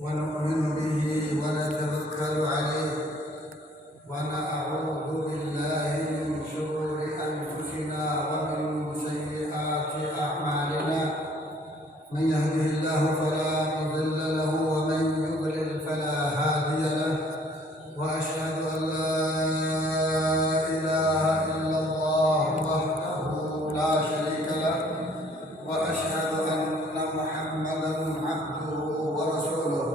ونؤمن به ونتوكل عليه ونعوذ بالله من شرور أنفسنا ومن سيئات أعمالنا. من يهده الله فلا مضل له ومن يضلل فلا هادي له، وأشهد أن لا إله إلا الله وحده لا شريك له، وأشهد أن محمدا عبده ورسوله.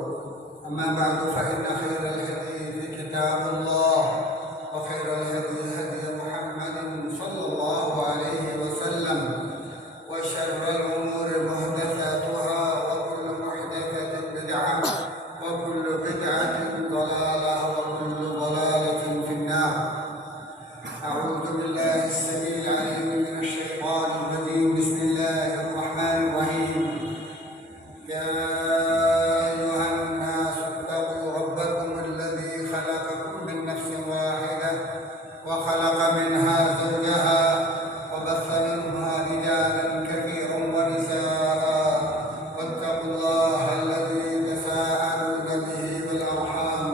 أما بعد فإن خير الحديث كتاب الله، وخير الهدي هدي محمد صلى الله عليه وسلم، وشر الأمور محدثاتها، وكل محدثة بدعة، وكل بدعة ضلالة، وكل ضلالة في النار. أعوذ بالله السميع العليم من الشيطان الرجيم. بسم الله الرحمن الرحيم. يا أيها الناس اتقوا ربكم الذي خلقكم من نفس واحدة وخلق منها زوجها وبث منهما رجالا كثيرا ونساء، واتقوا الله الذي تساءلون به والأرحام،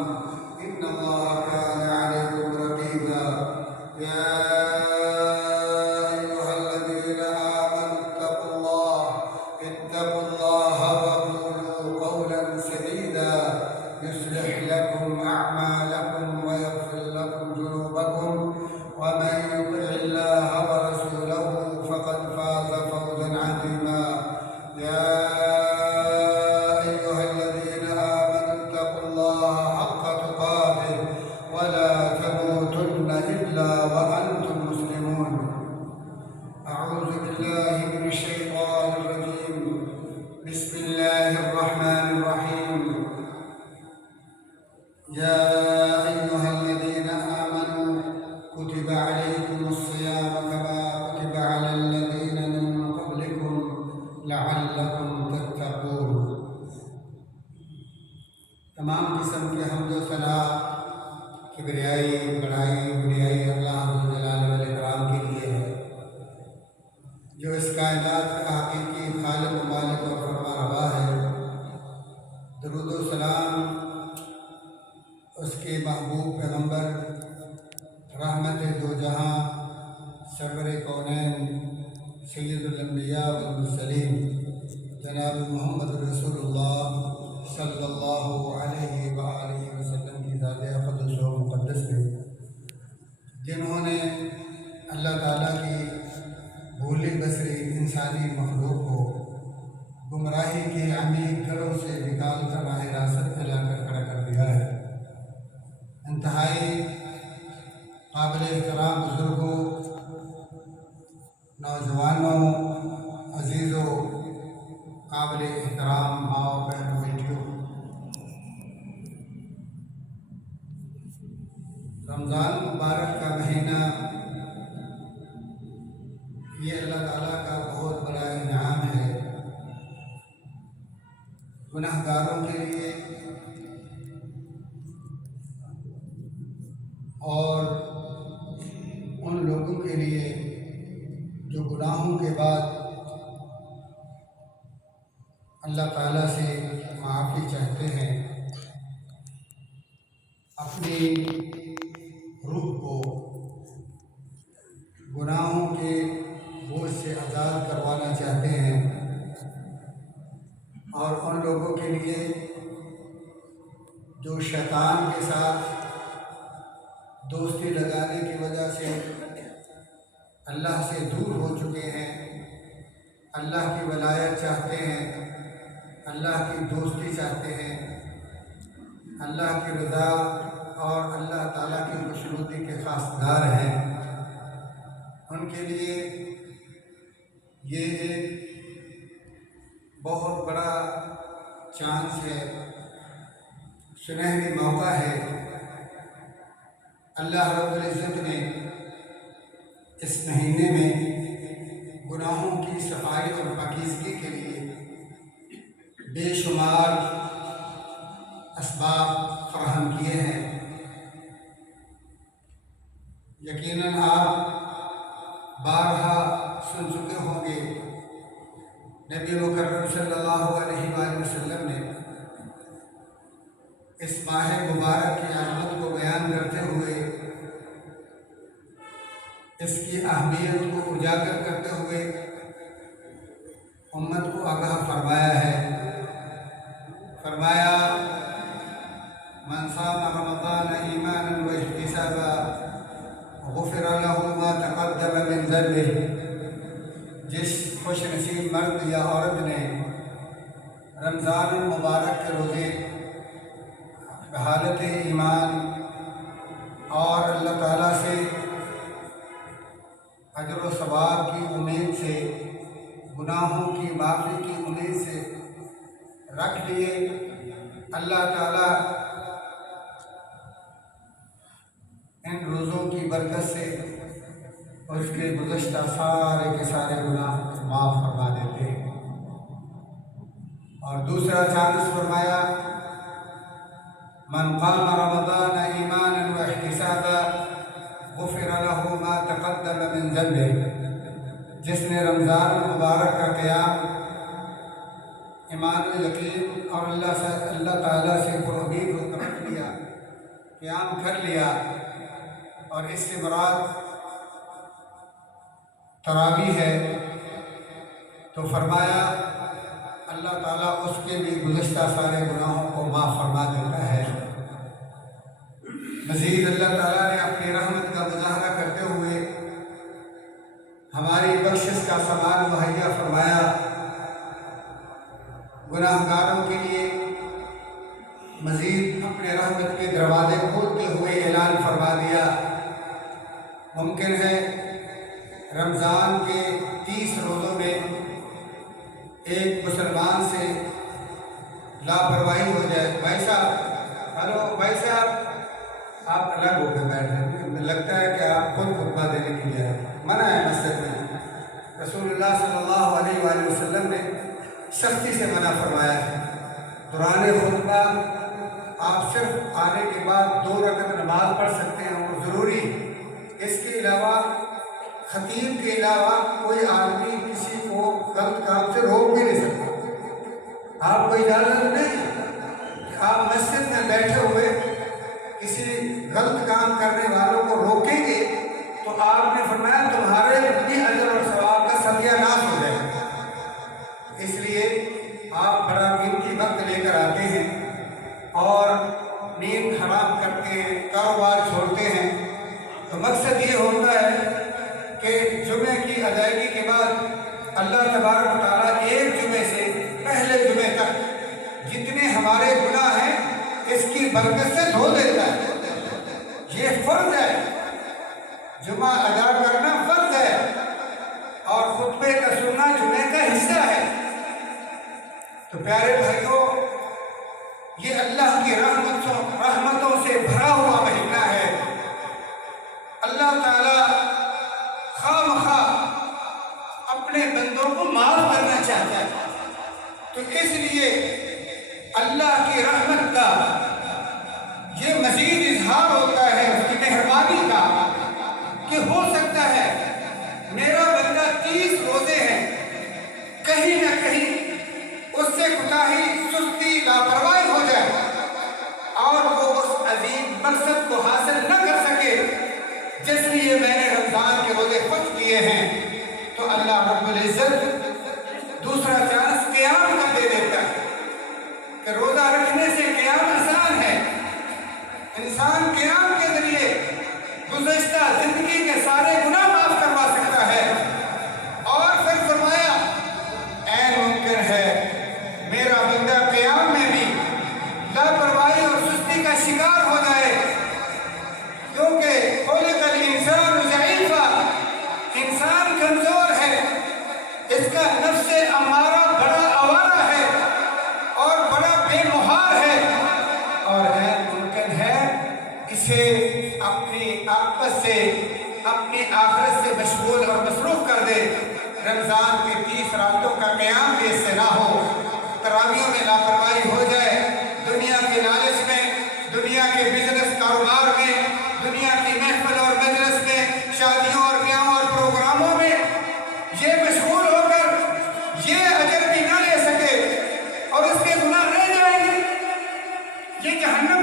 إن الله كان عليكم رقيبا. يا أيها الذين آمنوا اتقوا الله وقولوا قولا سديدا يصلح لكم أعمالكم ويغفر لكم ذنوبكم، ومن يطع الله ورسوله فقد فاز فوزا عظيما. يا أيها الذين آمنوا اتقوا الله حق تقاته ولا تموتن إلا وأنتم مسلمون. أعوذ بالله من الشيطان الرجيم. بسم الله الرحمن الرحيم. يا أيها الذين آمنوا كتب عليكم الصيام كما كتب على الذين من قبلكم لعلكم تتقون. تمام قسم کے حمد و ثنا، کبریائی، بڑائی، بڑیائی اللہ جلال والاکرام کے لیے ہے، جو اس کائنات کا حقیقی خالق و مالک اور فرما روا ہے۔ درود و سلام اس کے محبوب پیغمبر، رحمت دو جہاں، سرور کونین، سید الانبیاء والمرسلین، جناب محمد رسول اللہ صلی اللہ علیہ وآلہ وسلم کی ذات اقدس و مقدس ہے، جنہوں نے اللہ تعالیٰ کی بھولی بسری انسانی مخلوق کو گمراہی کے عمیق گڑھوں سے نکال کر راہ راست پہ لا کر کھڑا کر دیا ہے۔ انتہائی قابل احترام بزرگوں، نوجوانوں، عزیزوں، قابل احترام ماؤں، بہنوں، بیٹیوں، رمضان مبارک کا مہینہ یہ اللہ تعالیٰ کا بہت بڑا انعام ہے، گناہ گاروں کے لیے اور ان لوگوں کے لیے جو گناہوں کے بعد اللہ تعالیٰ سے معافی چاہتے ہیں، اپنی روح کو گناہوں کے بوجھ سے آزاد کروانا چاہتے ہیں، اور ان لوگوں کے لیے جو شیطان کے ساتھ دوستی لگانے کی وجہ سے اللہ سے دور ہو چکے ہیں، اللہ کی ولایت چاہتے ہیں، اللہ کی دوستی چاہتے ہیں، اللہ کی رضا اور اللہ تعالیٰ کی خوشنودی کے خواستگار ہیں، ان کے لیے یہ ایک بہت بڑا چانس ہے، سنہری موقع ہے۔ اللہ رب العزت نے اس مہینے میں گناہوں کی صفائی اور پاکیزگی کے لیے بے شمار اسباب فراہم کیے ہیں۔ یقیناً آپ بارہا سن چکے ہوں گے نبی مکرم صلی اللہ علیہ وآلہ وسلم نے اس ماہ مبارک کی عظمت کو بیان کرتے ہوئے، اس کی اہمیت کو اجاگر کرتے ہوئے امت کو آگاہ فرمایا ہے۔ فرمایا من صام رمضان ایمانا واحتسابا غفر له ما تقدم من ذنبه۔ جس خوش نصیب مرد یا عورت نے رمضان المبارک کے روزے بحالت ایمان اور اللہ تعالیٰ سے اجر و ثواب کی امید سے، گناہوں کی معافی کی امید سے رکھ لیے، اللہ تعالیٰ ان روزوں کی برکت سے اس کے گزشتہ سارے کے سارے گناہ معاف فرما دیتے ہیں۔ اور دوسرا چانس فرمایا من قام رمضان ایمانا واحتسابا غفر له ما تقدم من ذنبه۔ جس نے رمضان مبارک کا قیام ایمان و یقین اور اللہ تعالیٰ سے پر امید ہو کر رکھ لیا، قیام کر لیا، اور اس سے مراد تراویح ہے، تو فرمایا اللہ تعالیٰ اس کے بھی گزشتہ سارے گناہوں کو معاف فرما دیتا ہے۔ مزید اللہ تعالیٰ نے اپنی رحمت کا مظاہرہ کرتے ہوئے ہماری بخشش کا سامان مہیا فرمایا۔ گناہ گاروں کے لیے مزید اپنے رحمت کے دروازے کھولتے ہوئے اعلان فرما دیا۔ ممکن ہے رمضان کے 30 روزوں میں ایک مسلمان سے لاپرواہی ہو جائے، بھائی صاحب، ہلو بھائی صاحب، آپ الگ ہو کے بیٹھ رہے، لگتا ہے کہ آپ خود خطبہ دینے کے لیے منع ہے مسجد میں۔ رسول اللہ صلی اللہ علیہ وآلہ وسلم نے سختی سے منع فرمایا ہے۔ دوران خطبہ آپ صرف آنے کے بعد 2 رکعت نماز پڑھ سکتے ہیں، وہ ضروری۔ اس کے علاوہ خطیب کے علاوہ کوئی آدمی کسی کو غلط کام سے روک بھی نہیں سکتا۔ آپ کو اجازت نہیں کہ آپ مسجد میں بیٹھے ہوئے کسی غلط کام کرنے والوں کو روکیں گے تو آپ نے فرمایا تمہارے بھی اجر اور ثواب کا ستیہ ناش ہو جائے گا۔ اس لیے آپ بڑا قیمتی وقت لے کر آتے ہیں اور نیند حرام کرتے ہیں، کاروبار چھوڑتے ہیں، تو مقصد یہ ہوتا ہے کہ جمعے کی ادائیگی کے بعد اللہ تبارک و تعالیٰ ایک جمعے سے پہلے جمعے تک جتنے ہمارے گناہ ہیں اس کی برکت سے دھو دیتا ہے۔ یہ فرض ہے، جمعہ ادا کرنا فرض ہے، اور خطبے کا سننا جمعے کا حصہ ہے۔ تو پیارے بھائیوں، یہ اللہ کی رحمتوں سے بھرا ہوا مہینہ ہے۔ اللہ تعالیٰ خواہ مخواہ اپنے بندوں کو معاف کرنا چاہتا ہے، تو اس لیے اللہ کی رحمت کا یہ مزید اظہار ہوتا ہے، اس کی مہربانی کا، کہ ہو سکتا ہے میرا بندہ 30 روزے ہیں، کہیں نہ کہیں اس سے کوتاہی، سستی، لاپرواہی ہو جائے اور وہ اس عظیم مقصد کو حاصل نہ کر سکے جس لیے میں نے رمضان کے روزے فرض کیے ہیں، تو اللہ رب العزت دوسرا چانس قیام کا دے دیتا ہے کہ روزہ رکھنے سے قیام آسان ہے۔ انسان قیام کے ذریعے گزشتہ زندگی کے سارے گناہ معاف کروا سکتا ہے۔ اور پھر فرمایا عین ممکن ہے میرا بندہ قیام میں بھی لاپرواہی اور سستی کا شکار ہو جائے، کیونکہ خلق الانسان ضعیفا، انسان کمزور ہے، اس کا نفس امارہ بڑا آوارہ ہے اور بڑا بے مہار ہے، اور ممکن ہے اسے اپنی آپس سے، اپنی آخرت سے مشغول اور مصروف کر دے۔ رمضان کی 30 راتوں کا قیام بھی اس سے نہ ہو، تراویحوں میں لاپرواہی ہو جائے، دنیا کے لالچ میں، دنیا کے بزنس کاروبار میں، دنیا کی محفل اور مجلس میں، شادیوں اور بیاہوں اور پروگراموں میں یہ مشغول ہو کر یہ اجر بھی نہ لے سکے اور اس کے گناہ رہ جائیں گے، یہ جہنم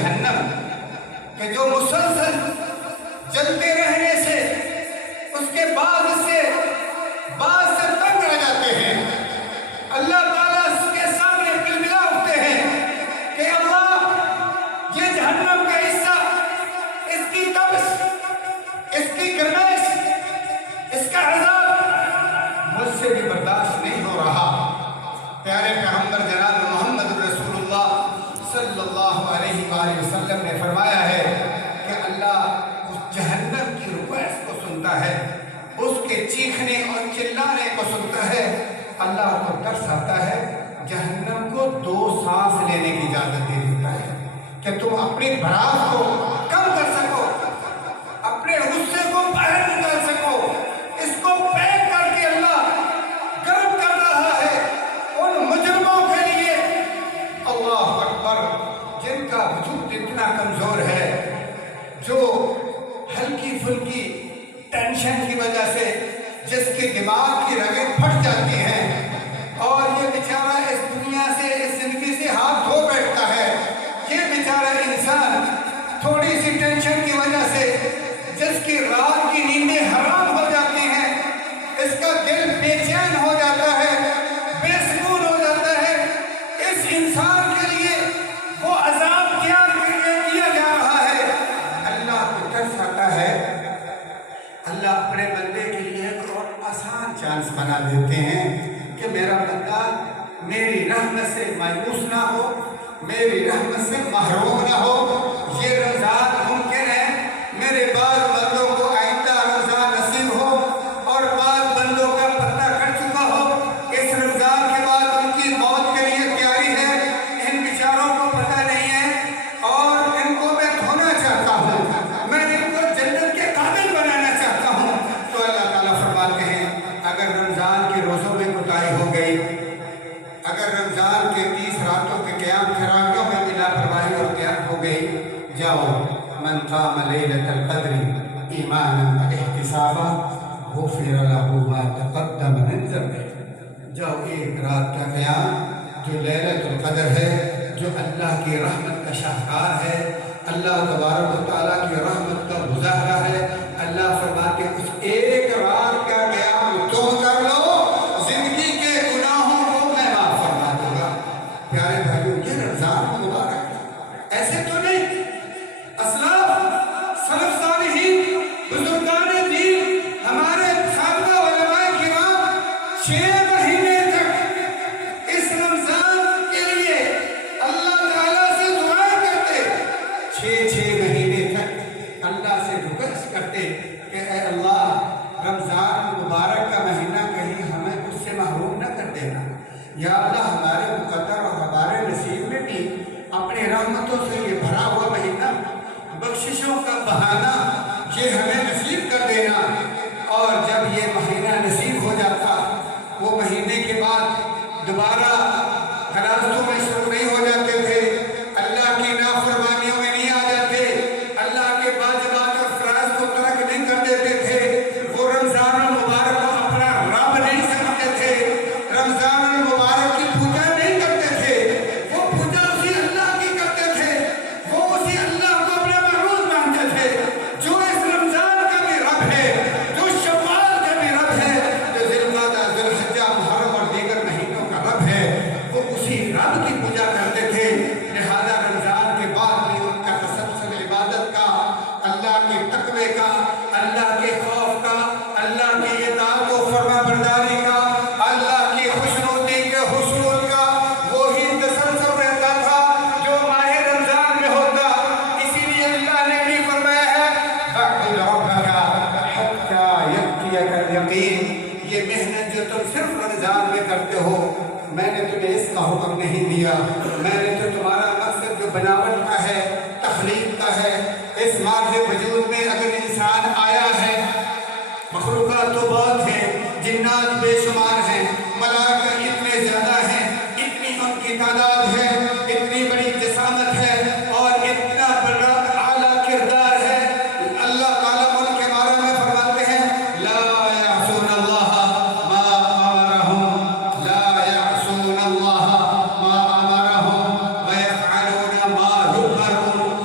جہنم کہ جو مسلسل جلتے رہنے سے اس کے بعد سے تنگ رہ جاتے ہیں، اللہ تعالیٰ اس کے سامنے بلبلا اٹھتے ہیں کہ اللہ یہ جہنم کا حصہ، اس کی تپش، اس کی گرمائش، اس کا عذاب مجھ سے بھی برداشت نہیں ہو رہا۔ پیارے پیغمبر جناب محمد رسول اللہ صلی اللہ علیہ وآلہ وسلم نے فرمایا ہے کہ اللہ اس جہنم کی ریکویسٹ کو سنتا ہے، اس کے چیخنے اور چلانے کو سنتا ہے۔ اللہ کو ترس آتا ہے، جہنم کو 2 سانس لینے کی اجازت دے دیتا ہے کہ تم اپنی بھڑاس کو کم کر سکو، اپنے غصے کو باہر نکال سکو۔ اس کو پیک کر کے اللہ گرم کر رہا ہے ان مجرموں کے لیے، اللہ اکبر، جن کا وجود اتنا کمزور ہے، جو ہلکی پھلکی ٹینشن کی وجہ سے جس کے دماغ کی رگیں پھٹ جاتی ہیں اور یہ بیچارہ اس دنیا سے، اس زندگی سے ہاتھ دھو بیٹھتا ہے۔ یہ بیچارہ انسان تھوڑی سی ٹینشن کی وجہ سے جس کی رات کی نیندیں حرام ہو جاتی ہیں، اس کا دل بے چین ہو جاتا ہے، بے سکون ہو جاتا ہے۔ اس انسان کے لیے وہ عذاب تیار کیا جا رہا ہے۔ اللہ کو ترس آتا ہے، اللہ اپنے بندے کے لیے ایک اور آسان چانس بنا دیتے ہیں کہ میرا بندہ میری رحمت سے مایوس نہ ہو، میری رحمت سے محروم نہ ہو۔ یہ رمضان ممکن ہے میرے بعض بندوں کو آئندہ رمضان نصیب ہو اور بعض بندوں کا پتہ کٹ چکا ہو، اس رمضان کے بعد ان کی موت کے لیے تیاری ہے، ان بیچاروں کو پتہ نہیں ہے اور ان کو میں دھونا چاہتا ہوں، میں ان کو جنت کے قابل بنانا چاہتا ہوں۔ تو اللہ تعالیٰ فرماتے ہیں اگر رمضان کے روزوں میں کوتاہی ہو گئی، اگر رمضان کے 30 راتوں کے قیام تراویحوں میں بھی لاپرواہی اور غفلت ہو گئی، جاؤ من قام لیلۃ القدر ایمانا واحتسابا غفر له ما تقدم من ذنبه۔ جاؤ ایک رات کا قیام جو لیلۃ القدر ہے، جو اللہ کی رحمت کا شاہکار ہے، اللہ تبارک و تعالیٰ کی رحمت کا مظاہرہ ہے۔ اللہ فرماتے ہیں اس ایک رات کا قیام تم کر لو، زندگی کے گناہوں کو میں معاف فرما دوں گا۔ پیارے بھائیوں، یہ رمضان مبارک ایسے تو نہیں، اسلاف، سلف صالحین، بزرگان دین، ہمارے سابقہ علماء کرام 6 مہینے تک اس رمضان کے لیے اللہ تعالیٰ سے دعائیں کرتے، 6 مہینے تک اللہ سے ریکویسٹ کرتے کہ اے اللہ رمضان مبارک کا مہینہ کہیں ہمیں اس سے محروم نہ کر دینا، یا اللہ ہمارے مقدر اور ہمارے نصیب میں بھی اپنی رحمتوں سے یہ بھرا ہوا مہینہ، بخششوں کا بہانہ یہ ہمیں نصیب کر دینا۔ اور جب یہ مہینہ نصیب ہو جاتا، وہ مہینے کے بعد دوبارہ غلاظتوں میں شروع نہیں ہو جاتے تھے، اللہ کی نافرمانیوں میں نہیں آ جاتے، اللہ کے واجبات اور فرائض کو ترک نہیں کر دیتے تھے، وہ رمضان المبارک کو اپنا رب نہیں سمجھتے تھے، رمضان المبارک کی پوجا نہیں کرتے تھے، وہ پوجا اسی اللہ کی کرتے تھے، وہ اسی اللہ کو اپنا معبود مانتے تھے، جو اس رمضان کا بھی رب ہے، جو شوال کا بھی رب ہے، جو ذوالقعدہ، ذوالحجہ، محرم اور دیگر مہینوں کا رب ہے، وہ اسی رب کی پوجا کرتے تھے۔ لہذا رمضان کے بعد بھی ان کا تسلسل عبادت کا، اللہ کے تقوی کا، اللہ کے خوف کا، اللہ کی اطاعت و فرما برداری کا، اللہ کی خوشنودی کے حصول کا وہی تسلسل رہتا تھا جو ماہ رمضان میں ہوتا۔ اسی لیے اللہ نے بھی فرمایا ہے فَاعْبُدْ رَبَّكَ حَتَّى يَأْتِيَكَ الْيَقِينُ، یہ محنت جو تم صرف رمضان میں کرتے ہو، میں نے تمہیں اس کا حکم نہیں دیا، میں نے تو تمہارا مقصد جو بناوٹ کا ہے، تخلیق کا ہے، اس مادہ وجود میں اگر انسان آیا ہے، مخلوقات تو بہت ہیں، جنات بے شمار ہیں، ملائکہ اتنے زیادہ ہیں، اتنی ان کی تعداد ہے، اتنی بڑی جسامت ہے اور اتنا بڑا اعلیٰ کردار ہے۔ اللہ تعالیٰ ان کے بارے میں فرماتے ہیں لا يعصون اللہ ما امرهم، لا يعصون اللہ ما امرهم ويفعلون ما يؤمرون۔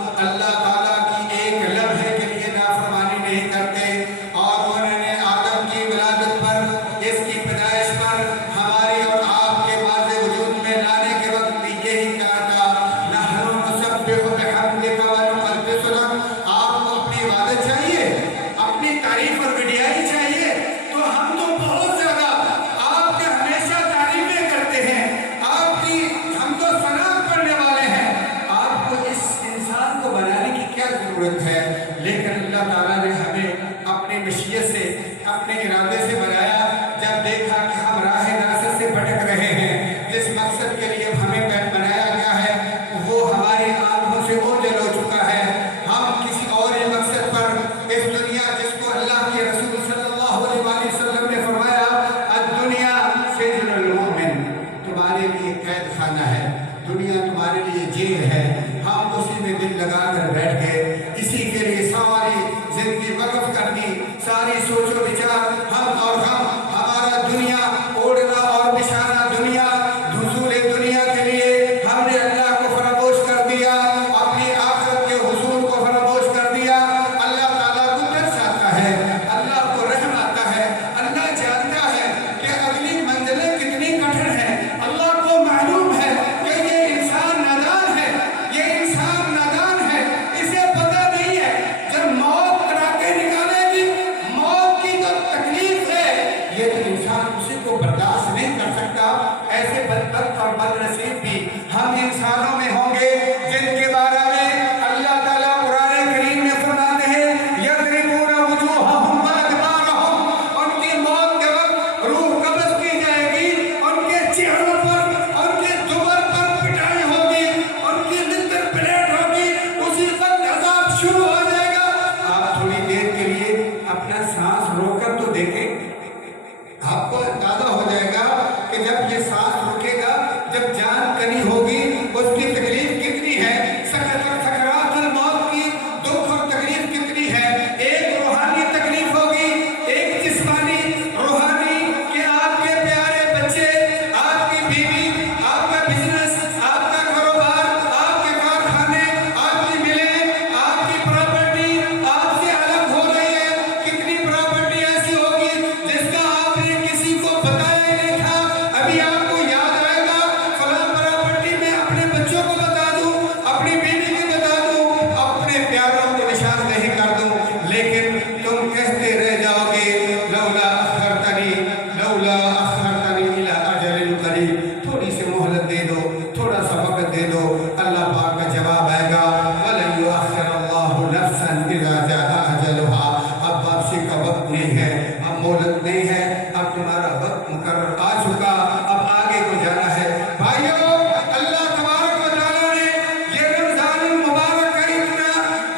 آ چکا، اب آگے کو جانا ہے۔ بھائیو، اللہ تبارک و تعالیٰ نے یہ رمضان المبارک کا اتنا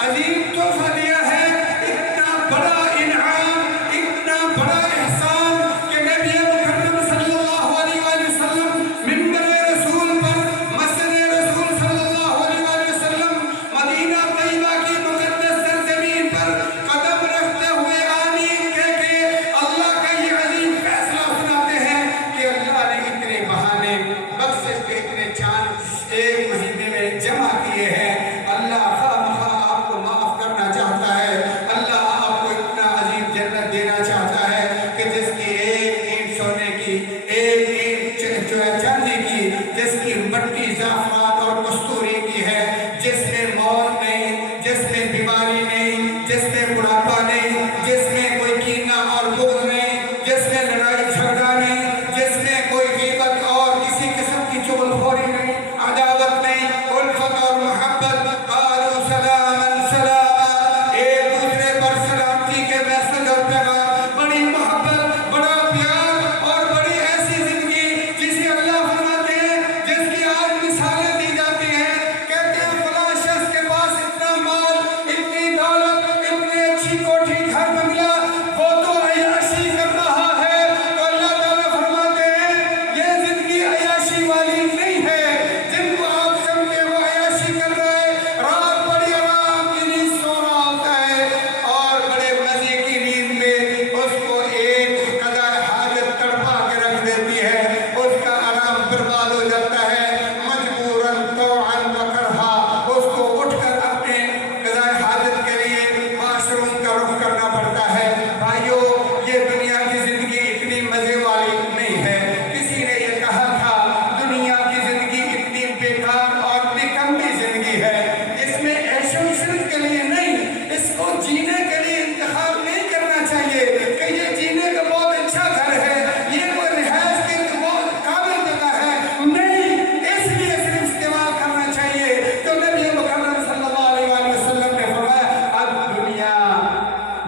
عظیم تحفہ دیا ہے، اتنا بڑا انعام، اتنا بڑا احسان کہ نبی مکرم صلی اللہ علیہ وآلہ وسلم منبر رسول پر، مسجد رسول صلی اللہ علیہ وآلہ وسلم مدینہ طیبہ کی مقدس سرزمین پر قدم رکھتے ہوئے آمین کہہ کے اللہ کا یہ عظیم فیصلہ سناتے ہیں کہ اللہ نے اتنے بہانے بخشش کے اتنے چاند ایک مہینے میں جمع کیے ہیں۔ اللہ خواہ آپ کو معاف کرنا چاہتا ہے، اللہ آپ کو اتنا عظیم جنت دینا چاہتا ہے کہ جس کی ایک اینٹ سونے کی، ایک اینٹ جو ہے چاندی کی، جس کی مٹی زعفران اور کستوری کی ہے، جس میں موت نہیں، جس میں بیماری نہیں، جس میں بڑھاپا نہیں، جس میں کوئی کینہ اور بغض نہیں، جس میں لڑائی جھگڑا نہیں، جس میں کوئی غیبت اور کسی قسم کی چغل خوری نہیں، عداوت نہیں، الفت اور محبت۔ قالوا سلاما سلاما، ایک دوسرے پر سلامتی کے میسج اور پیغام، بڑی محبت، بڑا پیار اور بڑی ایسی زندگی جسے اللہ فرماتے ہیں، جس کی آج مثالیں دی جاتی ہیں، کہتے ہیں فلاں شخص کے پاس اتنا مال، اتنی دولت، اتنی اچھی کوٹھی، گھر بنگلہ، وہ تو عیاشی کر رہا ہے، تو اللہ تعالیٰ فرماتے ہیں یہ زندگی عیاشی والی نہیں ہے۔ جن کو آپ سمجھے وہ عیاشی کر رہے ہیں، رات بڑی آرام کی نیند سو رہا ہوتا ہے اور بڑے مزے کی نیند میں اس کو ایک قضاء حاجت تڑپا کے رکھ دیتی ہے، اس کا آرام برباد ہو جاتا ہے، مجبوراً طوعاً وکرہا اس کو اٹھ کر اپنے قضاء حاجت کے لیے واش روم کا رخ کرنا پڑتا ہے۔ بھائیو، یہ دنیا کی زندگی اتنی مزے والی نہیں ہے۔ کسی نے یہ کہا تھا دنیا کی زندگی اتنی بیکار اور نکمی زندگی ہے، اس میں عیش و عشرت کے لیے نہیں، اس کو جینے کے لیے انتخاب نہیں کرنا چاہیے کہ یہ جینے کا بہت اچھا گھر ہے، یہ کوئی رہائش کے بہت قابل جگہ ہے، نہیں، اس لیے صرف استعمال کرنا چاہیے۔ تو نبی مکرم صلی اللہ علیہ وآلہ وسلم نے فرمایا الدنیا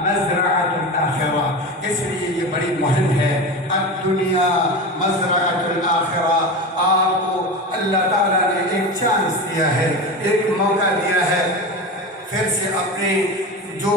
مزرعۃ الآخرہ، اس لیے یہ بڑی مہم ہے، الدنیا مزرعۃ الآخرہ۔ آپ کو اللہ تعالیٰ نے ایک چانس دیا ہے، ایک موقع دیا ہے، پھر سے اپنے جو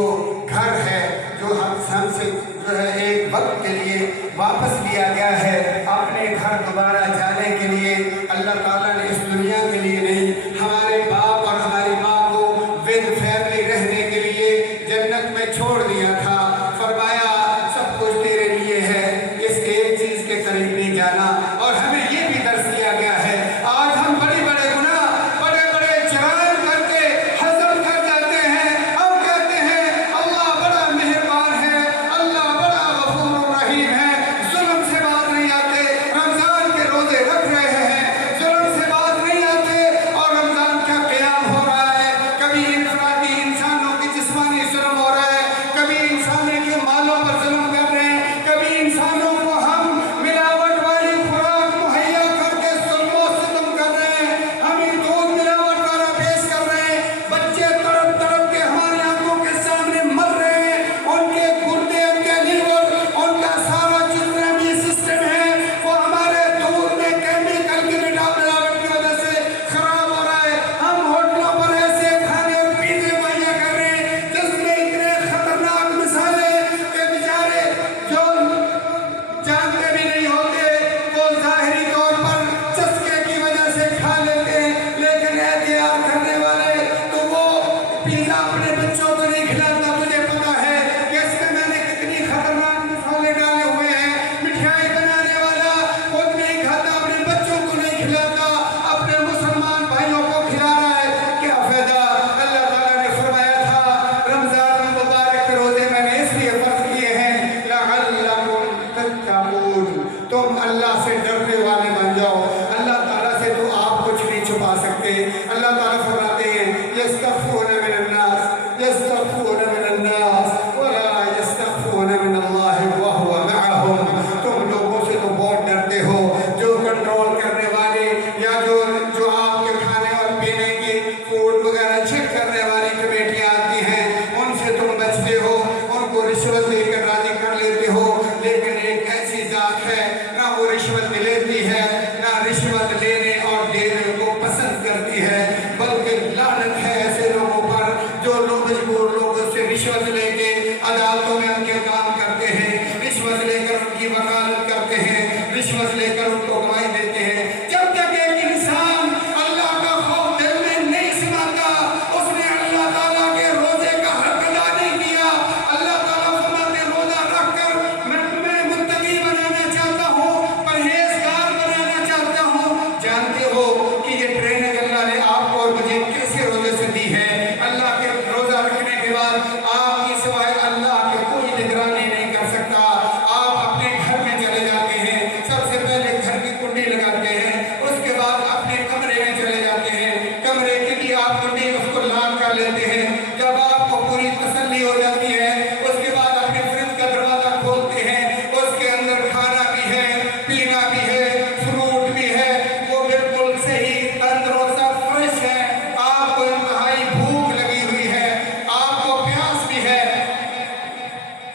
گھر ہے، جو ہم سے جو ہے ایک وقت کے لیے واپس لیا گیا ہے، اپنے گھر دوبارہ جانے کے لیے اللہ تعالیٰ نے اس دنیا کے لیے نہیں، ہمارے باپ اور ہماری ماں کو ود فیملی رہنے کے لیے جنت میں چھوڑ دیا تھا، فرمایا سب کچھ تیرے لیے ہے، اس ایک چیز کے قریب نہیں جانا۔ اور ہمیں یہ بھی درس دیا گیا ہے، آج ہم بڑے بڑے گناہ، بڑے بڑے جرائم کر کے ہضم کر جاتے ہیں، ہم کہتے ہیں اللہ بڑا مہربان ہے، اللہ بڑا غفور الرحیم ہے، ظلم سے باز نہیں آتے، رمضان کے روزے رکھ رہے ہیں، ظلم سے باز نہیں آتے اور رمضان کا قیام ہو رہا ہے، کبھی انفرادی انسانوں کی جسمانی ظلم ہو رہا ہے، کبھی انسانوں کے مالوں پر ظلم کر رہے ہیں، کبھی انسانوں کو ہم ملاوٹ والی خوراک کر ان کو گواہی دیتے ہیں۔ جب تک ایک انسان اللہ کا خوف دل میں نہیں سماتا، اس نے اللہ تعالیٰ کے روزے کا حق ادا نہیں کیا۔ اللہ تعالیٰ فرماتے روزہ رکھ کر میں تمہیں متقی بنانا چاہتا ہوں، پرہیزگار بنانا چاہتا ہوں۔ جانتے ہو کہ یہ ٹریننگ اللہ نے آپ کو اور مجھے کیسے روزے سے دی ہے؟ اللہ کے روزہ رکھنے کے بعد آپ کی سوائے اللہ کے کوئی نگرانی نہیں کر سکتا۔ آپ اپنے گھر میں چلے جاتے ہیں، سب سے پہلے گھر کی کنڈی لگاتے ہیں، اس کے بعد اپنے کمرے میں چلے جاتے ہیں، کمرے کی بھی آپ کنڈی اس کو لاک کر لیتے ہیں۔ جب آپ کو پوری تسلی ہو جاتی ہے، اس کے بعد اپنے فریج کا دروازہ کھولتے ہیں، اس کے اندر کھانا بھی ہے، پینا بھی ہے، فروٹ بھی ہے، وہ بالکل صحیح تندرست فریش ہے۔ آپ کو انتہائی بھوک لگی ہوئی ہے، آپ کو پیاس بھی ہے،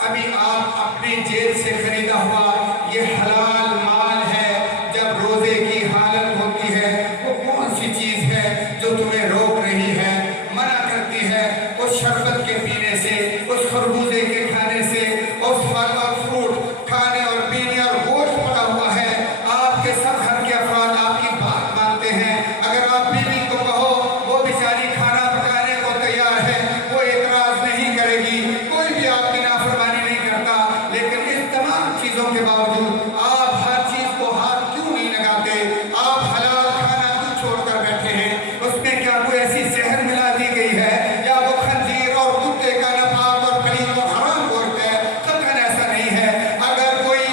ابھی آپ اپنی جیب سے خریدا ہوا یہ حلال مال ہے۔ جب روزے کی حالت ہوتی ہے، وہ کون سی چیز ہے جو تمہیں روک رہی ہے، منع کرتی ہے اس شربت کے پینے سے، اس خربوزے کے کھانے سے، اس پھل اور فروٹ کھانے اور پینے اور گوشت پڑا ہوا ہے۔ آپ کے سب گھر کے افراد آپ کی بات مانتے ہیں۔ اگر آپ بیوی کو کہو، وہ بیچاری کھانا پکانے کو تیار ہے، وہ اعتراض نہیں کرے گی، کوئی بھی آپ کی نافرمانی نہیں کرتا۔ لیکن اس تمام چیزوں کے باوجود آپ ہر چیز کو ہاتھ کیوں نہیں لگاتے؟ آپ حلال کھانا کیوں چھوڑ کر بیٹھے ہیں؟ اس میں کیا کوئی ایسی زہر ملا دی گئی ہے، یا وہ خنزیر اور کتے کا ناپاک اور پلید اور حرام گوشت ہے؟ قطعاً ایسا نہیں ہے۔ اگر کوئی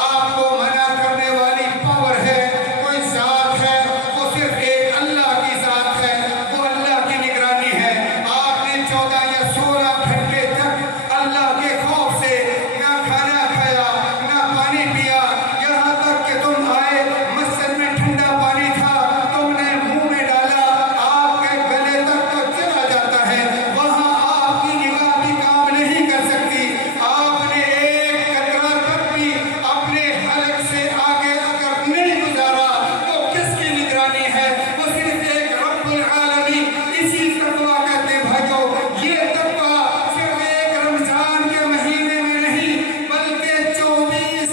آپ کو منع کرنے والی پاور ہے، کوئی ذات ہے، وہ صرف ایک اللہ کی ذات ہے، وہ اللہ کی نگرانی ہے۔ آپ نے 14 یا 16 گھنٹے تک اللہ کے خوف سے نہ کھانا کھایا، نہ پانی پیا، یہاں تک کہ تم آئے، مسجد میں ٹھنڈا پانی تھا، تم نے منہ میں ڈالا، آپ کے گلے تک تو چلا جاتا ہے، وہاں آپ کی نگاہ بھی کام نہیں کر سکتی۔ آپ نے ایک قطرہ تک بھی اپنے حلق سے آگے اگر نہیں گزارا تو کس کی نگرانی ہے؟ وہ صرف ایک رب العالمین۔ اسی تقویٰ کہتے ہیں بھائیو، یہ تقویٰ صرف ایک رمضان کے مہینے میں نہیں، بلکہ 24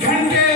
گھنٹے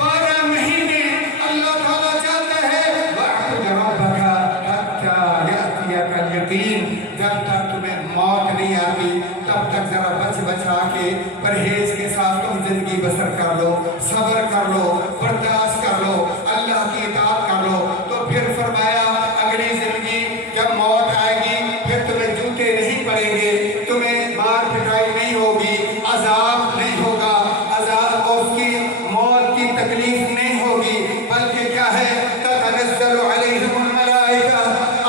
12 مہینے اللہ تعالیٰ چاہتا ہے وَاعْبُدْ رَبَّكَ حَتَّىٰ يَأْتِيَكَ الْيَقِينُ۔ جب تک تمہیں موت نہیں آتی تب تک ذرا بچ بچا کے پرہیز کے ساتھ تم زندگی بسر کر لو، صبر کر لو، برداشت کر لو، اللہ کی اطاعت کر لو۔ تو پھر فرمایا اگلی زندگی جب موت آئے گی، پھر تمہیں جوتے نہیں پڑیں گے، تمہیں مار پٹائی نہیں ہوگی، عذاب نہیں ہوگا، عذاب اس کی موت کی تکلیف نہیں ہوگی، بلکہ کیا ہے تتنزل علیہم الملائکہ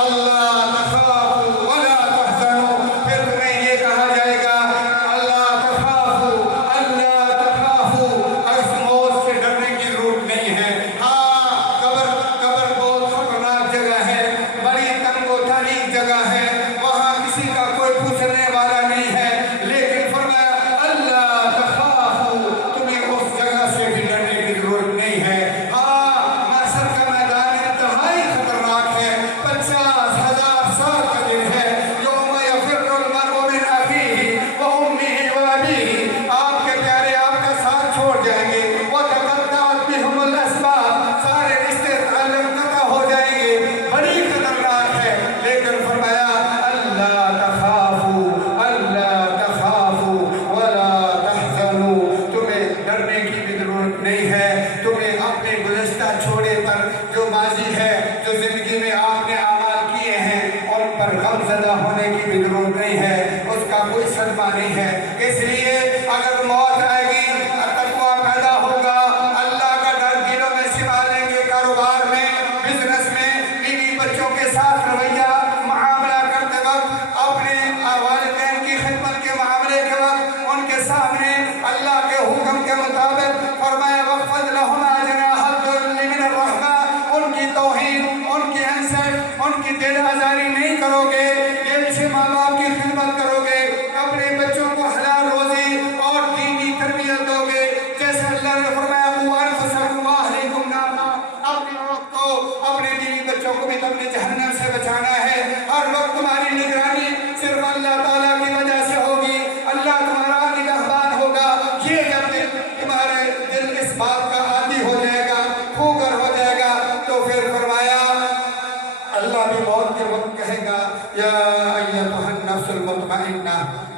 اللہ تخافوا ولا تحزنوا۔ پھر تمہیں یہ کہا جائے گا اللہ تخافوا، اللہ تخافوا، اس موت سے ڈرنے کی ضرورت نہیں ہے۔ ہاں قبر بہت خطرناک جگہ ہے، بڑی تنگ و تاریک جگہ ہے، وہاں کسی کا کوئی پوچھنے والا نہیں ہے، لیکن فرمایا اللہ تخافوا، تمہیں اس جگہ سے بھی ڈرنے کی ضرورت نہیں ہے۔ ہاں محشر کا میدان انتہائی خطرناک ہے، 50,000 سال کا دن ہے، یوم یفر المرء من اخیہ وامہ وابیہ، آپ کے پیارے آپ کا ساتھ چھوڑ جائیں گے، وتقطعت بہم الاسباب، سارے رشتے تعلق قطع ہو جائیں گے، بڑی خطرناک ہے۔ لیکن فرمایا اللہ تخافوا، اللہ تخافوا ولا تحزنوا، تمہیں ڈرنے کی بھی ضرورت نہیں ہے، تمہیں اپنے گزشتہ چھوڑے پر جو ماضی ہے، جو زندگی میں آپ نے اعمال کیے ہیں، ان پر غم زدہ ہونے کی بھی ضرورت نہیں ہے، اس کا کوئی صدمہ نہیں ہے۔ اس لیے اگر موت آئے گی، تقویٰ پیدا ہوگا، اللہ کا ڈر دلوں میں سما لیں گے، کاروبار میں، بزنس میں، بیوی بچوں کے ساتھ رویہ معاملہ کرتے وقت، اپنے والدین کی خدمت کے معاملے کے وقت، ان کے سامنے اللہ کے حکم کے مطابق فرمایا وَخْفَضْ لَهُمَا جَنَاحَ الذُّلِّ مِنَ الرَّحْمَةِ، ان کی توہین، ان کی انسٹ، ان کی دل آزاری نہیں کرو گے، دل سے ماں باپ کی خدمت کرو گے، اپنے بچوں کو حلال روزی اور دینی تربیت دو گے، جیسے اللہ نے فرمایا قُوا أَنفُسَكُمْ وَأَهْلِيكُمْ نَارًا، اپنے وقت کو، اپنے بیوی بچوں کو بھی تم نے جہنم سے بچانا ہے۔ ہر وقت تمہاری نگرانی صرف اللہ تعالیٰ کی وجہ سے ہوگی، اللہ تمہارا نگہبان ہوگا۔ یہ جب تمہارے دل اس بات کا عادی ہو جائے گا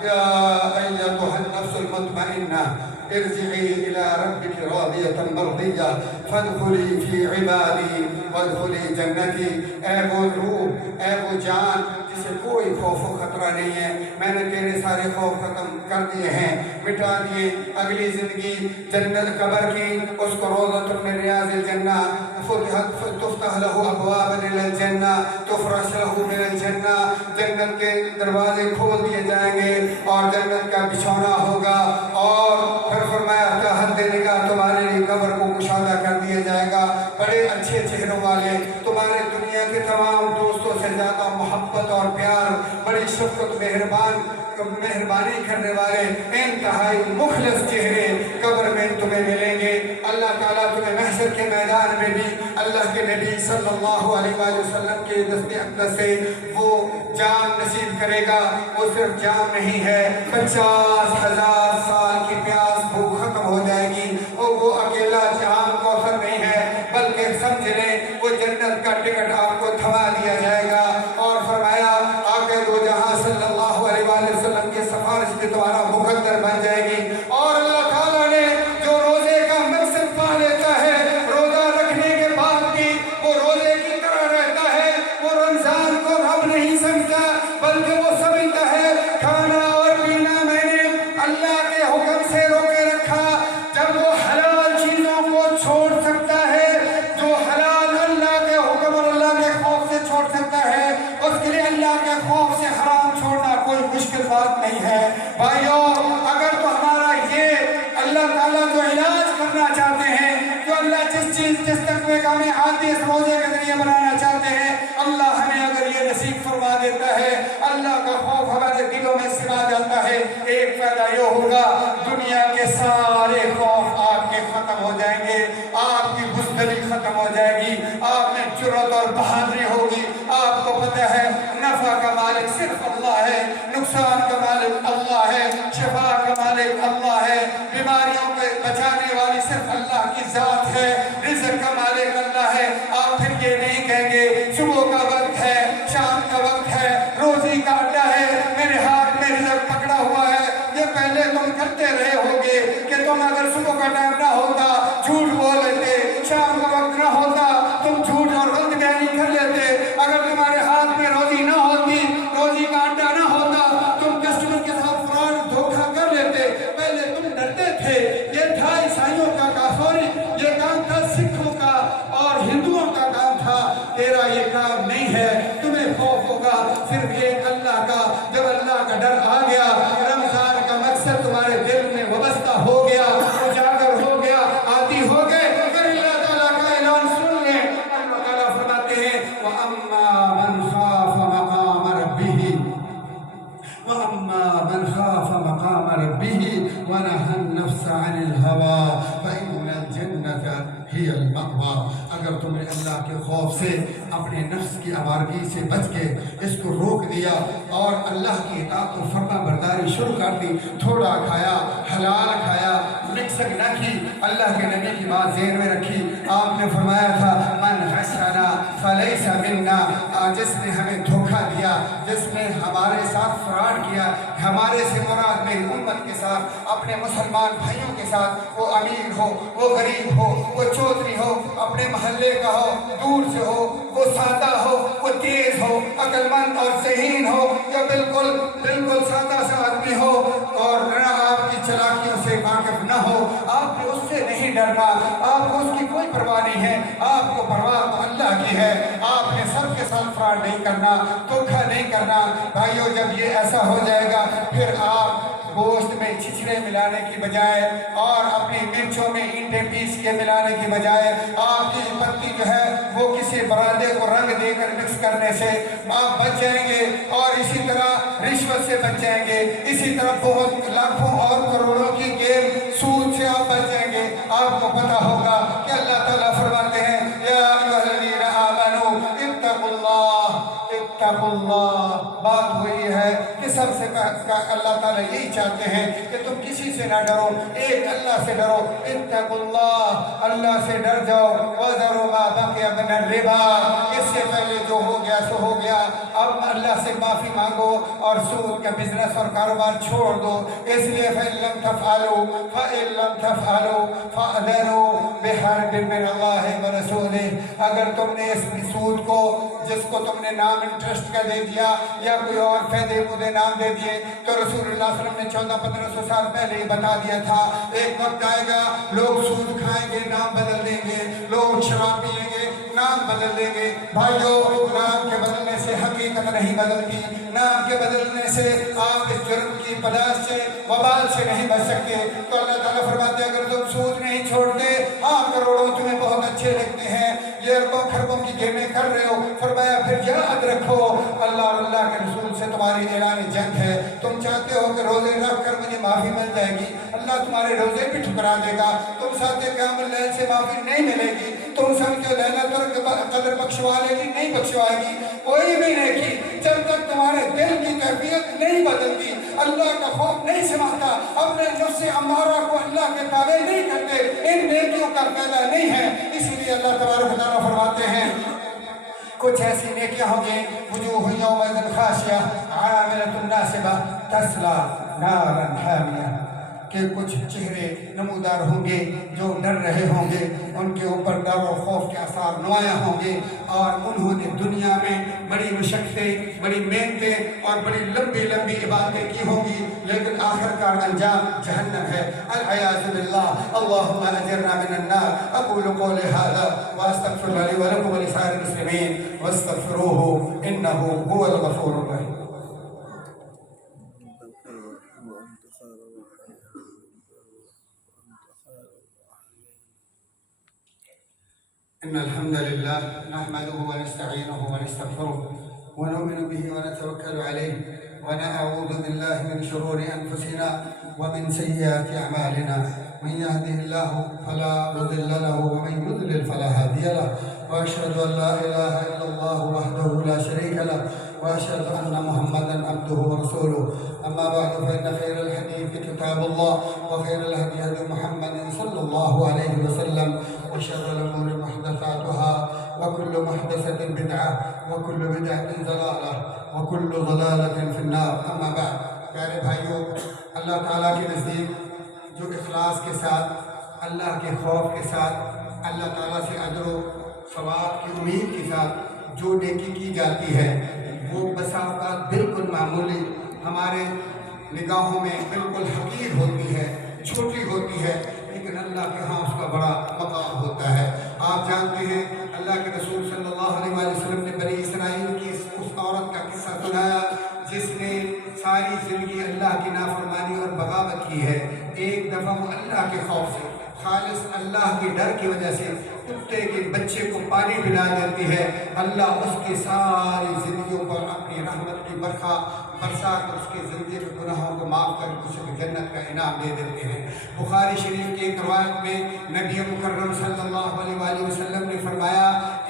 يا أيتها النفس المطمئنة ارجعي إلى ربك راضية مرضية فادخلی فی عبادی وادخلی جنتی۔ اے وہ روح، اے وہ جان جسے کوئی خوف و خطرہ نہیں ہے، میں نے تیرے سارے خوف ختم کر دیے ہیں، مٹا دیے۔ اگلی زندگی جنت قبر کی، اس کو روضۃ من ریاض الجنہ، تفتح لہ ابواب الی الجنہ، تفرش لہ من الجنہ، جنت کے دروازے کھول دیے جائیں گے اور جنت کا بچھونا ہوگا، اور پھر فرمایا حد نگاہ تمہارے لیے قبر کو مشاہدہ کر دیا جائے گا، بڑے اچھے چہروں والے، تمہارے دنیا کے تمام دوستوں سے زیادہ محبت اور پیار، بڑی شفقت مہربانی کرنے والے انتہائی مخلص چہرے قبر میں تمہیں ملیں گے۔ اللہ تعالیٰ تمہیں محشر کے میدان میں بھی اللہ کے نبی صلی اللہ علیہ وآلہ وسلم کے دست اقدس سے وہ جام نصیب کرے گا۔ وہ صرف جام نہیں ہے، 50,000 سال کی پیاس بھوک ختم ہو جائے گی، اور وہ اکیلا جام کوثر نہیں ہے بلکہ سمجھ لیں وہ جنت کا ٹکٹ آپ کو تھما دیا جائے گا، اور فرمایا آقا دو جہاں صلی اللہ علیہ وآلہ وسلم کی سفارش بھی تمہارا مقدر بن جائے گی۔ اور اللہ تعالیٰ نے جو روزے کا مقصد پا لیتا ہے، روزہ رکھنے کے بعد بھی وہ روزے کی طرح رہتا ہے، وہ رمضان کو رب نہیں سمجھتا بلکہ وہ سمجھتا ہے کھانا اور پینا میں نے اللہ کے حکم سے روکے رکھا۔ جب وہ حلال چیزوں کو چھوڑ سکتا ہے، جو حلال اللہ کے حکم اور اللہ کے خوف سے چھوڑ سکتا ہے، اس کے لیے اللہ کے خوف سے حرام چھوڑنا کوئی مشکل بات نہیں ہے۔ بھائیو، اگر تو ہمارا یہ اللہ تعالیٰ جو علاج کرنا چاہتے ہیں، جو اللہ جس تقوی کا ہمیں عادی اس روزے کے ذریعے بنانا چاہتے ہیں، اللہ ہمیں اگر یہ نصیب فرما دیتا ہے، اللہ کا خوف ہمارے دلوں میں سما جاتا ہے، ایک فائدہ یہ ہوگا، دنیا کے سارے خوف آپ کے ختم ہو جائیں گے، آپ کی بزدلی ختم ہو جائے گی، آپ میں جرأت اور بہادری ہوگی۔ آپ کو پتہ ہے نفع کا مالک صرف اللہ ہے، نقصان کا مالک اللہ ہے، شفا کا مالک اللہ ہے، بیماریوں کو بچانے والی صرف اللہ کی ذات ہے، رزق کا مالک اللہ ہے۔ آپ پھر یہ نہیں کہیں گے صبح کا وقت ہے، شام کا وقت ہے، روزی کا اڈا ہے، میرے ہاتھ میں رزق پکڑا ہوا ہے۔ یہ پہلے تم کرتے رہے ہوگے کہ تم اگر صبح کا ٹائم نہ ہوتا جھوٹ بول لیتے، شام کا وقت نہ ہوتا تم جھوٹ اور غلط بیانی کر لیتے، اگر تمہارے ہاتھ میں روزی نہ ہوتی، روزی کا اڈا نہ ہوتا، تم کسٹمر کے ساتھ فراڈ دھوکہ کر لیتے۔ پہلے تم ڈرتے تھے، یہ تھا عیسائیوں کا یہ کام تھا سکھوں کا اور ہندوؤں کا کام تھا، تیرا یہ کام نہیں ہے۔ تمہیں خوف ہوگا صرف ایک اللہ کا۔ جب اللہ کا ڈر آ گیا، رمضان کا مقصد تمہارے دل میں وابستہ ہو گیا، اجاگر ہو گیا، عادی ہو گئے، پھر اللہ تعالیٰ کا اعلان سن لیں۔ اللہ تعالیٰ فرماتے ہیں وَأَمَّا مَنْ خَافَ مَقَامَ رَبِّهِ وَأَمَّا مَنْ خَافَ مَقَامَ رَبِّهِ وَنَهَى النَّفْسَ عَنِ الْهَوَىٰ فَإِنَّ الْجَنَّةَ هِيَ الْمَأْوَىٰ۔ اگر تم نے اللہ کے خوف سے اپنے نفس کی آوارگی سے بچ کے اس کو روک دیا اور اللہ کی اطاعت و فرما برداری شروع کر دی، تھوڑا کھایا، حلال کھایا، مکسنگ نہ کی، اللہ کے نبی کی بات ذہن میں رکھی، آپ نے فرمایا تھا من غشنا فلیس منا، جس نے ہمیں دھوکہ دیا، جس نے ہمارے ساتھ فراڈ کیا، ہمارے سے مراد میری امت کے ساتھ، اپنے مسلمان بھائیوں کے ساتھ، وہ امیر ہو، وہ غریب ہو، وہ چودھری ہو، اپنے محلے کا ہو، دور سے ہو، وہ سادہ ہو، وہ تیز ہو، عقل مند اور ذہین ہو، یا بالکل سادہ سا آدمی ہو اور نہ آپ کی چلاکیوں سے واقف نہ ہو، آپ نے اس سے نہیں ڈرنا، آپ کو اس کی کوئی پرواہ نہیں ہے، آپ کو پرواہ تو اللہ کی ہے۔ آپ نے سب کے ساتھ فراڈ نہیں کرنا، دھوکہ نہیں کرنا۔ بھائیو، جب یہ ایسا ہو جائے گا، پھر آپ گوشت میں چھچڑے ملانے کی بجائے اور اپنی مرچوں میں اینٹیں پیس کے ملانے کی بجائے آپ کی پتی جو ہے وہ کسی برادے کو رنگ دے کر مکس کرنے سے آپ بچ جائیں گے، اور اسی طرح رشوت سے بچ جائیں گے، اسی طرح بہت لاکھوں اور کروڑوں کی گیم سود سے آپ بچ جائیں گے۔ آپ کو پتہ ہوگا کہ اللہ تعالیٰ فرماتے ہیں یا ایھا الذین آمنوا اتقوا اللہ۔ بات ہوئی ہے کہ سب سے اللہ تعالیٰ یہی چاہتے ہیں کہ تم کسی سے نہ ڈرو، ایک اللہ سے ڈرو۔ اتقوا اللہ، اللہ سے ڈر جاؤ۔ وذروا ما بقی من من الربا، اس سے پہلے جو ہو گیا سو ہو گیا، اب اللہ سے معافی مانگو اور سود کا بزنس اور کاروبار چھوڑ دو۔ اس لیے فَإِن لَمْ تَفْعَلُوا فَإِن لَمْ تَفْعَلُوا فَأْذَنُوا بِحَرْبٍ مِّنَ اللَّهِ وَرَسُولِهِ، اگر تم نے اس سود کو، جس کو تم نے نام انٹرسٹ کا دے دیا یا کوئی اور فائدے مودے نام دے دیے، تو رسول اللہ صلی اللہ علیہ وسلم نے 1400-1500 سال پہلے ہی بتا دیا تھا ایک وقت آئے گا لوگ سود کھائیں گے، نام بدل دیں گے، لوگ شراب پئیں گے، نام بدل دیں گے۔ بھائیو، نام کے بدلنے سے حقیقت نہیں بدلتی، نام کے بدلنے سے آپ اس جرم کی پداش سے، وبال سے نہیں بچ سکتے۔ تو اللہ تعالیٰ فرماتے ہیں اگر تم سود نہیں چھوڑتے، ہاں کروڑوں تمہیں بہت اچھے لگتے ہیں، یہ اربوں خربوں کی گیمیں کر رہے ہو، فرمایا پھر یاد رکھو اللہ اور اللہ کے رسول سے تمہاری اعلان جنگ ہے۔ تم چاہتے ہو کہ روزے رکھ کر مجھے معافی مل جائے گی، اللہ تمہارے روزے بھی ٹھکرا دے گا۔ تم چاہتے قیام اللیل سے معافی نہیں ملے گی، تم سمجھو لیلۃ القدر بخشوائے گی، نہیں بخشوائے گی، کوئی بھی نیکی جب تک تمہارے دل کی کیفیت نہیں بدلتی، اللہ کا خوف نہیں سماتا، اپنے نفس امارہ کو اللہ کے تابع نہیں کرتے، ان نیکیوں کا فائدہ نہیں ہے۔ اسی لیے اللہ تبارک و تعالیٰ فرماتے ہیں کچھ ایسی نیکیاں ہوں گی وجوہ یومئذ خاشعہ عاملۃ ناصبہ تصلی نارا حامیہ، کہ کچھ چہرے نمودار ہوں گے جو ڈر رہے ہوں گے، ان کے اوپر ڈر و خوف کے آثار نمایاں ہوں گے، اور انہوں نے دنیا میں بڑی مشقتیں، بڑی محنتیں اور بڑی لمبی لمبی عبادتیں کی ہوں گی، لیکن آخر کا انجام جہنم ہے۔ العیاذ باللہ، اللہم اجرنا من النار۔ اقول قولی ھذا واستغفر لي ولکم ولسائر المسلمین واستغفروہ انہ هو الغفور الرحیم۔ إن الحمد لله نحمده ونستعينه ونستغفره ونؤمن به ونتوكل عليه ونعوذ بالله من شرور أنفسنا ومن سيئات أعمالنا، من يهده الله فلا مضل له ومن يضلل فلا هادي له، وأشهد أن لا إله إلا الله وحده لا شريك له، وأشهد أن محمدا عبده ورسوله، أما بعد فإن خير الحديث كتاب الله وخير الهدي هدي محمد صلى الله عليه وسلم، وشر الأمور محدثاتها وكل محدثة بدعة وكل بدعة ضلالة وكل ضلالة في النار۔ أما بعد، پیارے بھائیوں، اللہ تعالیٰ کے نزدیک جو اخلاص کے ساتھ، اللہ کے خوف کے ساتھ، اللہ تعالیٰ سے اجر و ثواب کی امید کے ساتھ جو نیکی کی جاتی ہے، وہ بسا اوقات بالکل معمولی، ہمارے نگاہوں میں بالکل حقیر ہوتی ہے، چھوٹی ہوتی ہے، لیکن اللہ کے ہاں اس کا بڑا مقام ہوتا ہے۔ آپ جانتے ہیں اللہ کے رسول صلی اللہ علیہ وسلم نے بنی اسرائیل کی اس عورت کا قصہ سنایا جس نے ساری زندگی اللہ کی نافرمانی اور بغاوت کی ہے، ایک دفعہ وہ اللہ کے خوف سے، خالص اللہ کے ڈر کی وجہ سے کتے کے بچے کو پانی پلا دیتی ہے، اللہ اس کی ساری زندگیوں پر اپنی رحمت کی برسا کر اس کی زندگی کے گناہوں کو معاف کر اسے جنت کا انعام دے دیتے ہیں۔ بخاری شریف کی ایک روایت میں نبی مکرم صلی اللہ علیہ وآلہ وسلم نے فرمایا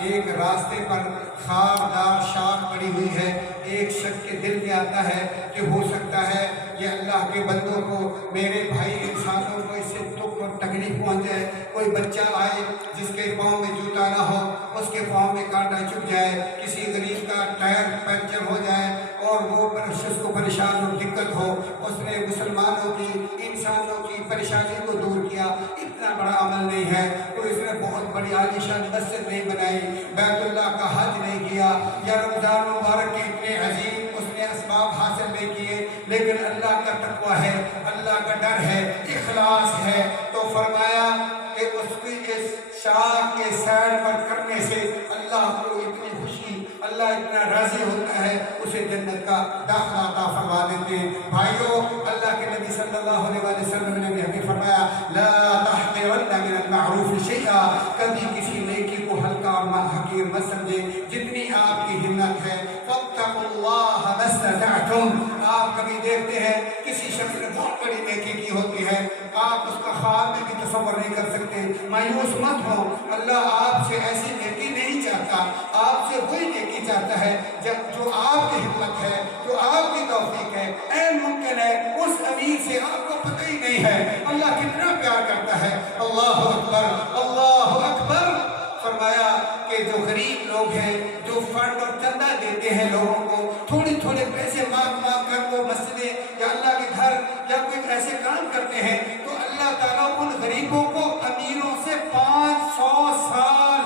ایک راستے پر خاردار شاخ پڑی ہوئی ہے، ایک شخص کے دل میں آتا ہے کہ ہو سکتا ہے یہ اللہ کے بندوں کو، میرے بھائی انسانوں کو اس سے دکھ اور تکلیف پہنچ جائے، کوئی بچہ آئے جس کے پاؤں میں جوتا نہ ہو، اس کے پاؤں میں کانٹا چبھ جائے، کسی غریب کا ٹائر پنچر ہو جائے اور وہ اس کو پریشان اور دقت ہو، اس نے مسلمانوں کی، انسانوں کی پریشانی کو دور کیا، اتنا بڑا عمل نہیں ہے، کوئی اس نے بہت بڑی عالیشان مسجد نہیں بنائی، بیت اللہ کا حج نہیں کیا، یا رمضان مبارک کے اتنے عظیم اس نے اسباب حاصل نہیں کیے، لیکن اللہ کا تقویٰ ہے، اللہ کا ڈر ہے، اخلاص ہے، تو فرمایا کہ اس کی اس شاخ کے سیر پر کرنے سے اللہ کو اتنی خوشی، اللہ اتنا راضی ہوتا ہے، اسے جنت کا داخلہ عطا فرما دیتے ہیں۔ بھائیو، اللہ کے نبی صلی اللہ علیہ وسلم نے ہمیں فرمایا لا تحقرن من المعروف شیئا، کبھی کسی نیکی کو ہلکا اور حقیر مت سمجھے، جتنی آپ کی ہمت ہے، فاتقوا اللہ ما استطعتم۔ آپ کبھی دیکھتے ہیں کسی شخص نے بہت بڑی نیکی کی ہوتی ہے، آپ اس کا خواب میں بھی تصور نہیں کر سکتے، مایوس مت ہو، اللہ آپ سے ایسی نیکی نہیں چاہتا، آپ سے وہی نیکی چاہتا ہے جو آپ کی ہمت ہے، جو آپ کی توفیق ہے، این ممکن ہے اس امیر سے آپ کو پتہ ہی نہیں ہے اللہ کتنا پیار کرتا ہے۔ اللہ اکبر، اللہ اکبر۔ فرمایا کہ کے جو غریب لوگ ہیں، جو فنڈ اور چندہ دیتے ہیں لوگوں کو، تھوڑے تھوڑے پیسے مانگ مانگ کر وہ مسجدیں یا اللہ کے گھر یا کوئی ایسے کام کرتے ہیں، تو اللہ تعالیٰ ان غریبوں کو امیروں سے 500 سال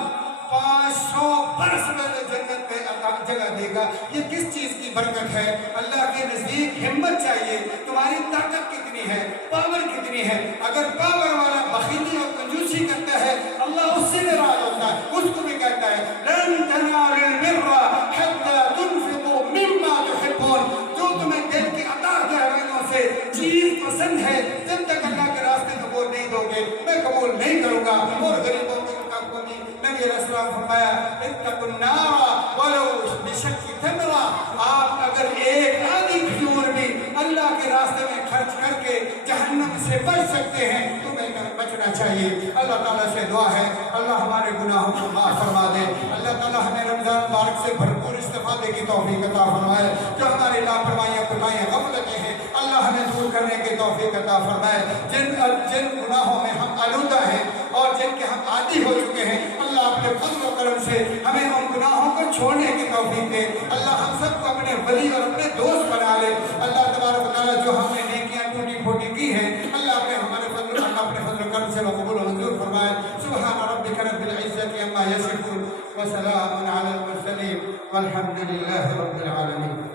500 برس میں جنت میں جگہ دے گا۔ یہ کس چیز کی برکت ہے؟ اللہ کے نزدیک ہمت چاہیے، تمہاری طاقت کتنی ہے، پاور کتنی ہے۔ اگر پاور والا بخیلی اور کنجوسی کرتا ہے، اللہ اس سے ناراض ہوتا ہے، اس کو بھی کہتا ہے لن تنالوا البر حتى تنفقوا مما تحبون، جو تمہیں دل کی عطا کرنے سے چیز پسند ہے، جب تک اللہ کے راستے میں وہ نہیں دو گے میں قبول نہیں کروں گا۔ اور غریبوں کے نبی علیہ السلام فرمایا اتقوا النار ولو بشق تمرہ، آپ اگر ایک آدھی کھجور بھی اللہ کے راستے میں خرچ کر کے جہنم سے بچ سکتے ہیں تو بچنا چاہیے۔ اللہ تعالیٰ سے دعا ہے اللہ ہمارے گناہوں کو معاف فرما دے، اللہ تعالیٰ ہمیں رمضان مبارک سے بھرپور استفادے کی توفیق عطا فرمائے، جو ہماری لاپرواہیاں کوتاہیاں غفلتیں ہیں اللہ ہمیں دور کرنے کی توفیق عطا فرمائے۔ جن گناہوں میں ہم آلودہ ہیں اور جن کے ہم عادی ہو چکے ہیں، اللہ اپنے فضل و کرم سے ہمیں ان گناہوں کو چھوڑنے کی توفیق دے، اللہ ہم سب کو اپنے ولی اور اپنے دوست بنا لے۔ اللہ تبارک و تعالیٰ جو ہم نے نیکیاں ٹوٹی پھوٹی کی ہیں، اللہ اپنے فضل و کرم سے مقبول و منظور فرمائے۔ سبحان ربک رب العزت عما یصفون وسلام علی المرسلین والحمد للہ رب العالمین۔